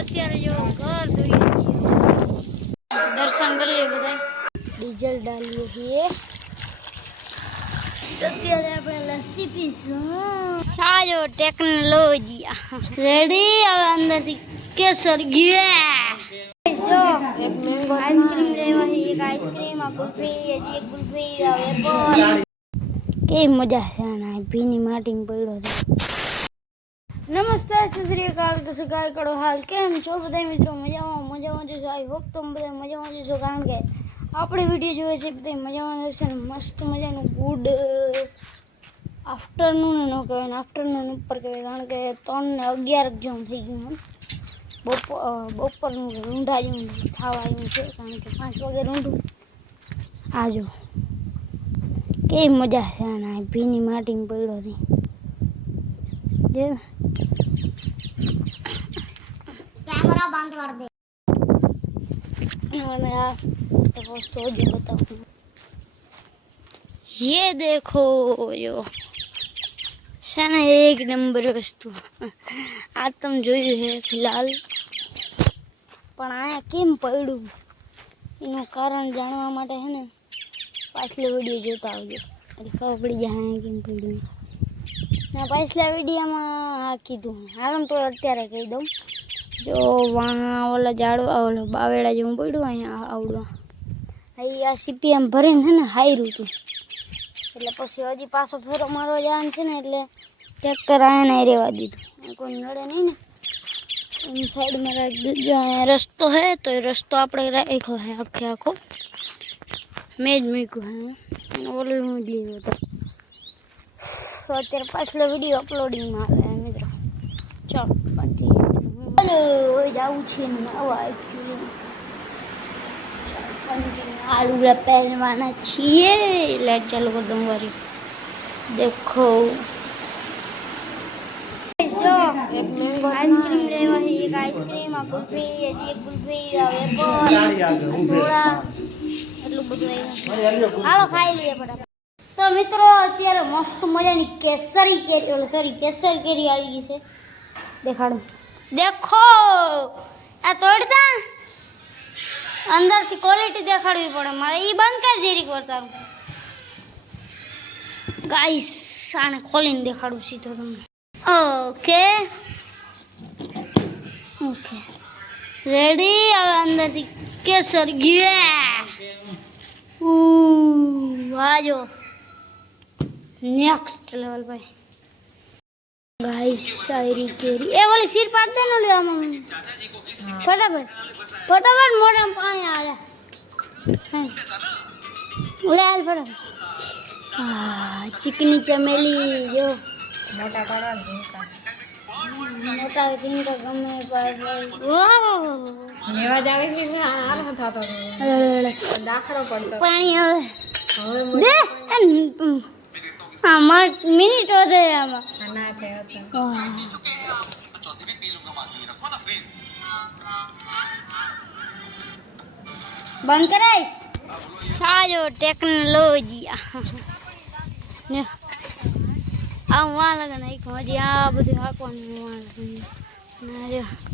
અત્યારે જો ઘર જોઈએ દર્શન કરી લઈએ બધા ડીઝલ ડાલીએ છીએ અત્યારે આપણે લસ્સી પીશું આ જો ટેકનોલોજી રેડી હવે અંદરથી કેસર ગયા જો એક મેંગો આઈસ્ક્રીમ લેવાની એક આઈસ્ક્રીમ આ ગુલ્ફી હજી એક ગુલ્ફી વેફર કેવી મજા છે આના ભીની માટીમાં પડ્યો છે નમસ્તે શ્રી અકાલ કસે ગાય કરો હાલ કેમ છો બધા મિત્રો મજામાં જશો આઈ હોપ તમે બધા મજામાં જશો કારણ કે આપણે વિડીયો જોઈએ છે બધા મજામાં જશે ને મસ્ત મજાનું ગુડ આફ્ટરનૂન ન કહેવાય આફ્ટરનૂન ઉપર કહેવાય કારણ કે 3 ને 11 જેવું થઈ ગયું બપોરનું રૂંઢા જેવું થવા આવ્યું છે કારણ કે 5 વાગે રૂંઢું આજો કેવી મજા છે આના ભીની માટીમાં પડ્યો છે જે कैमरा बंद कर दे और मेरा दोस्तों जो बताऊं ये देखो जो शाना एक नंबर वस्तु आज तुम જોયું है फिलहाल પણ આ કેમ પડ્યું એનું કારણ જાણવા માટે છે ને પાછલો વિડિયો જોતા આવજો એટલે ખબર પડી જાય કેમ પડ્યું ના પાછલા વિડિયોમાં આ કીધું હાલમ તો અત્યારે કહી દઉં જો વहाँ ઓલા ઝાડવા ઓલો બાવેડા જેવું પડ્યું અહીંયા આવડવા અહીં આ સીપીએમ ભરીને છે ને હાર્યું હતું એટલે પછી હજી પાછો ફેરો મારવા જવાનું છે ને એટલે ટ્રેક્ટર આને રહેવા દીધું કોઈ નડે નહીં ને એની સાઈડમાં રાખી દીધું અહીંયા રસ્તો છે તો એ રસ્તો આપણે રાખ્યો છે આખો મેં જ મૂક્યું હે ઓલું હું જ લીધું હતો તો અત્યારે પાછલો વિડીયો અપલોડિંગમાં આવે મિત્રો ચાલો કન્ટિન્યુ જાવું છે નવા એકચ્યુઅલી આલू પહેરવાના છીએ લે ચાલો कर दूं वारी देखो जो एक मैंगो आइसक्रीम लेवानी एक आइसक्रीम आ कुल्फी हजी एक कुल्फी वेफर सोडा એટલું બધું આવ્યું હાલો ખાઈ લઈએ ફટાફટ તો મિત્રો અત્યારે મસ્ત મજાની કેસરી કેરી આવી ગઈ છે દેખાડું देखो आ तोड़ता अंदर थी क्वालिटी देखाड़वी पड़े मारे ये बंद कर जेरी करता गाइस आने खोलीने देखाड़ू सीधो तुमने ओके ओके रेडी अब अंदर थी केसर गया आजो नेक्स्ट लेवल भाई गाइस शायरी केरी ए वाली सिर पाट दे ना ले हम फटाफट मोड़े में पानी आ जा ले आल फटाफट चिकनी चमेली जो मोटा पाड़ा मोटा किनका गमे पर वाह नेवा जावे कि हार थातो दाखरो पड़तो पानी આવે દે हाँ मिनट हो गए बंद कराई जो टेक्नोलॉजी आ वहाँ लगन एक मजी आ बधु हाकवानी वहाँ लगन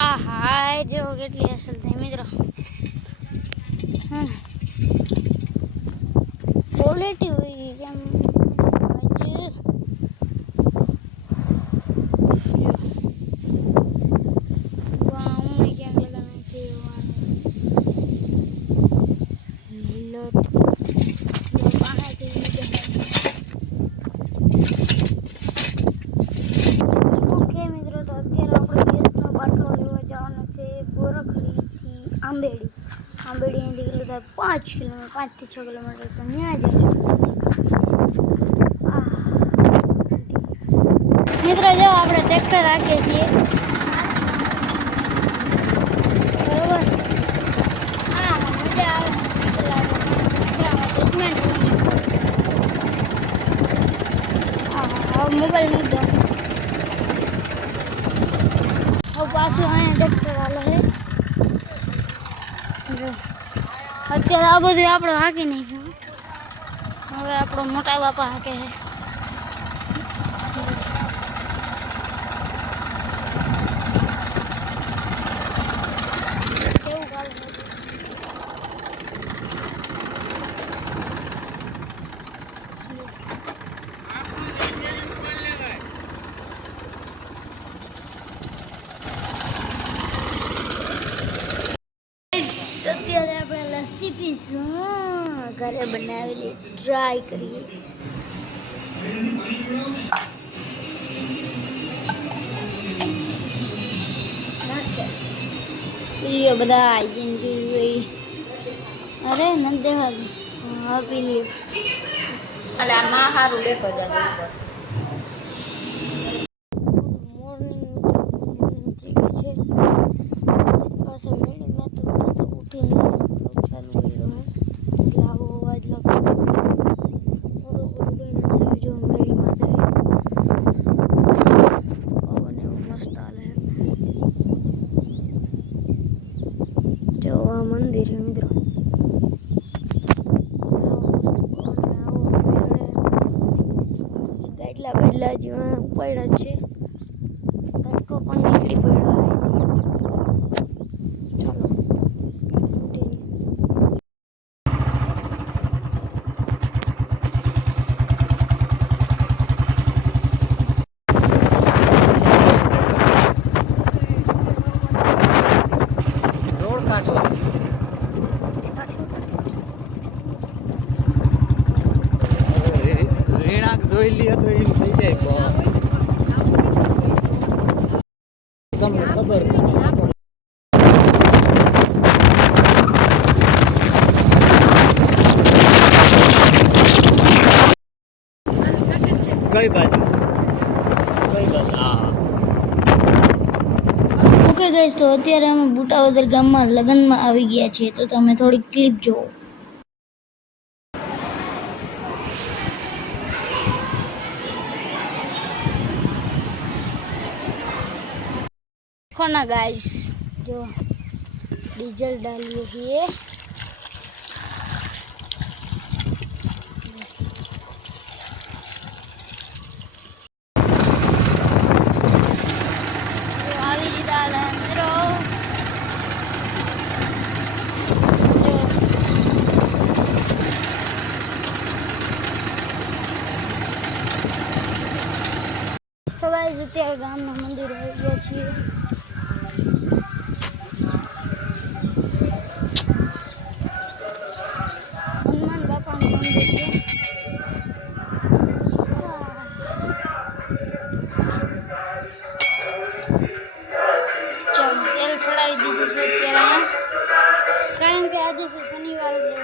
हाय जो કેટલી અસલ થાય મિત્રો ક્વોલિટી હોય કેમ વાઉને ક્યાં લગાના છે લીલો પાણી ઓકે મિત્રો તો અત્યારે આપણે ગેસનો બાટલો લેવા જવાનો છે ગોરખડીથી આંબેડી નીકળી થાય 5 કિલોમીટર 5 થી 6 કિલોમીટર તો ત્યાં જઈશું મિત્રો જો આપણે ટ્રેક્ટર રાખીએ છીએ બરોબર હા મજા આવે મોબાઈલ મૂકી દો હવે પાછું અહીંયા ટ્રેક્ટર વાળો છે અત્યારે આ બધું આપણે હાંકી નાખ્યું. હવે આપણો મોટા બાપા હાંકે છે. કેવું ગાલ છે. અત્યારે આપણે લસ્સી પીશું. ઘરે બનાવેલી ટ્રાય કરીએ. મસ્ત પીલીઓ બધા હાઈજીન પીવી. અરે નથી દેખાતું. હા પી લઈએ. અને આ માં સારું લેતો જજો ઉપર. મોર્નિંગ છે પાછા મેળી મેં તો ઉઠીને ચાલુ કર્યો હે. એટલે આવો અવાજ લાગતો થોડો કંઈ નથી. જો મેળીમાં થાય પવન એવું મસ્ત હાલે. જો આ મંદિર છે મિત્રો. ગાઈડલા બાઈડલા જેવા પડ્યા છે. તડકો પણ નીકળી પડ્યો અહીંથી. ચાલો રોડ કાઢો. રેણાક જોઈ લે તો એમ થઈ જાય. તમને ખબર કઈ બાજુ હા. ઓકે ગાઈસ, તો અત્યારે અમે બુટાવદર ગામમાં લગ્નમાં આવી ગયા છીએ. તો તમે થોડી ક્લિપ જુઓ. देखो ना गाइस, जो डीजल डालिए है सो गाइस, અત્યારે ગામના મંદિર આવી ગયા છીએ. હનુમાન બાપાનું મંદિર છે. ચાલો તેલ ચડાવી દીધું છે અત્યારે, કારણ કે આજે છે શનિવાર. એટલે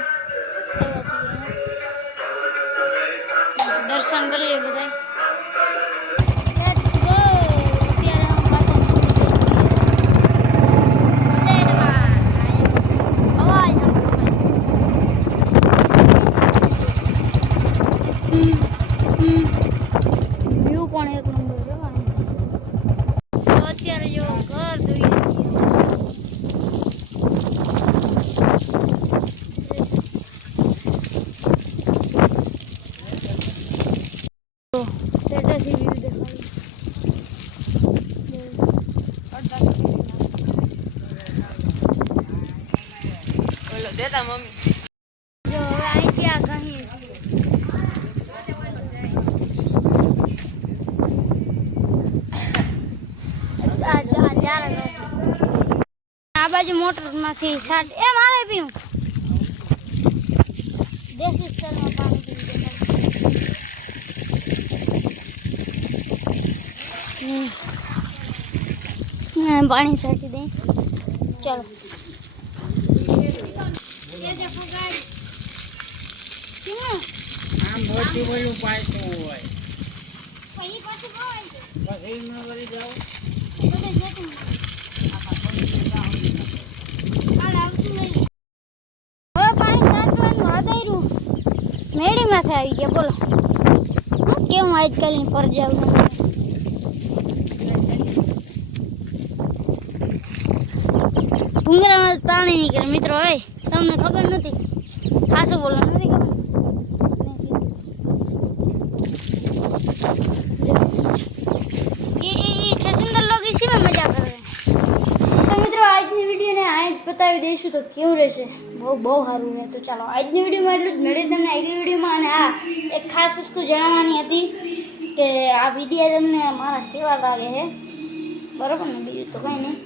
દર્શન કરી લઈએ બધા. વ્યૂ પણ એક નંબર છે. અત્યારે જો ઘર જોઈએ સેટાથી વ્યૂ દેખાય. દેતા મમ્મી જો હવે અહીંથી આ કહીએ છીએ. આ બાજુ મોટરમાંથી સાટ એ મારે પીવું. દેશી સ્ટાઇલમાં પાણી પીવું. પાણી છાંટી દઈ. ચાલો આમ મોટી વયું પાયતું હોય પછી પાછું ખવાય છે. પછી ન વળી જાવ. બધે જતું હાલ આવતું લઈ. હવે પાણી છાંટવાનું આધાર્યું મેળીમાંથી આવી ગયા. બોલો કેવું આજકાલની પરજાવ. ભૂંગળામાં પાણી નીકળે મિત્રો. હોય તમને ખબર નથી, ખાસું બોલો નથી ખબર. એ છે સુંદર લોક ઇસીમાં મજા કરે. તો મિત્રો આજની વિડીયોને આ જ બતાવી દઈશું તો કેવું રહેશે, બહુ સારું રહે. તો ચાલો આજની વિડીયોમાં એટલું જ. મળીએ તમને આગલી વિડીયોમાં. અને હા, એક ખાસ વસ્તુ જણાવવાની હતી કે આ વિડીયો તમને મારા કેવા લાગે છે, બરાબર ને? બીજું તો કંઈ નહીં.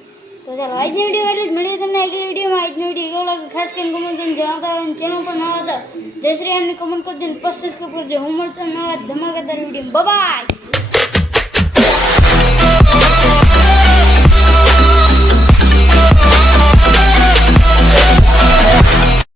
તો ચાલો આજની વિડીયો એટલું જ. મળીએ તમને આગલી વિડીયોમાં. આજની વિડીયો કેવો લાગે ખાસ કરીને કમેન્ટ કરીને જણાવતા હોય. ચેનલ પર નવા હતા જય શ્રી રામની કમેન્ટ કરજો ને સબસ્ક્રાઈબ કરજો. હું મળતો નવા ધમાકેદાર વિડીયો. બાય.